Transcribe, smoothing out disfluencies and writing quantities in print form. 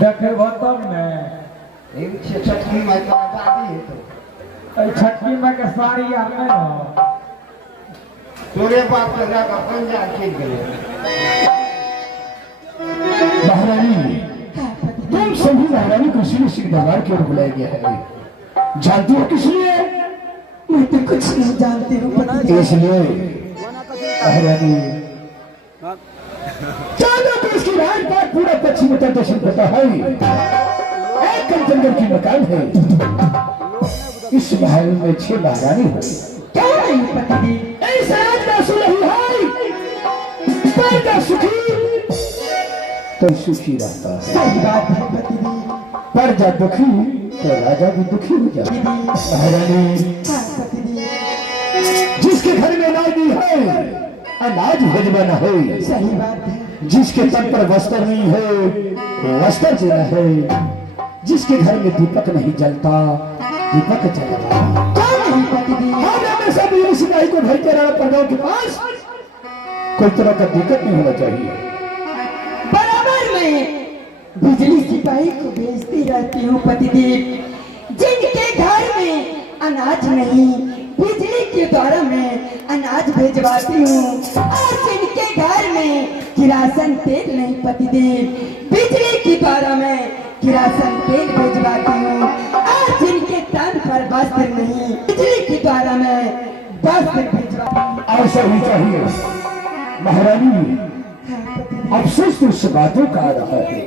देखे तब ने एक छठकी माई का दादी है तो छठी में के साड़ी यार नहीं हो तोरे बाप का जाकर पंजाब खेल गए। महारानी, तुम सभी महारानी को श्री श्री दरबार की ओर बुलाया गया है। जानती हो किस लिए? मैं तो कुछ नहीं जानती हूँ। इसलिए महारानी चांदा को इसकी राज बात पूरा पश्चिम उत्तर दक्षिण पता है। एक कंचनगर की मकान है। इस महल में 6 महारानी है। क्या नहीं पति ऐसा राज का सुलही है। पर सुखी तो सुखी रहता है। सही बात है पति पर जब दुखी तो राजा भी दुखी हो जाता है। महारानी, जिसके घर में नादी है अनाज भजवाना है। सही बात है। जिसके तन पर वस्त्र नहीं है वो वस्त्र देना है। जिसके घर में दीपक नहीं जलता दीपक जलाना। सब सिपाही को घर के राणा प्रधान के पास कोई तरह का दिक्कत नहीं होना चाहिए। बराबर में बिजली सिपाही को भेजती रहती हूँ पतिदेव। जिनके घर में अनाज नहीं बिजली के द्वारा मैं अनाज भेजवाती हूँ। और जिनके घर में किरासन तेल नहीं पतिदेव बिजली के द्वारा मैं किरासन तेल भेजवाती हूँ। और जिनके तन पर वस्त्र नहीं बिजली के द्वारा मैं वस्त्र भेजवाती हूँ। ऐसा ही चाहिए महारानी। अफसोस तो उस बातों का आ रहा है।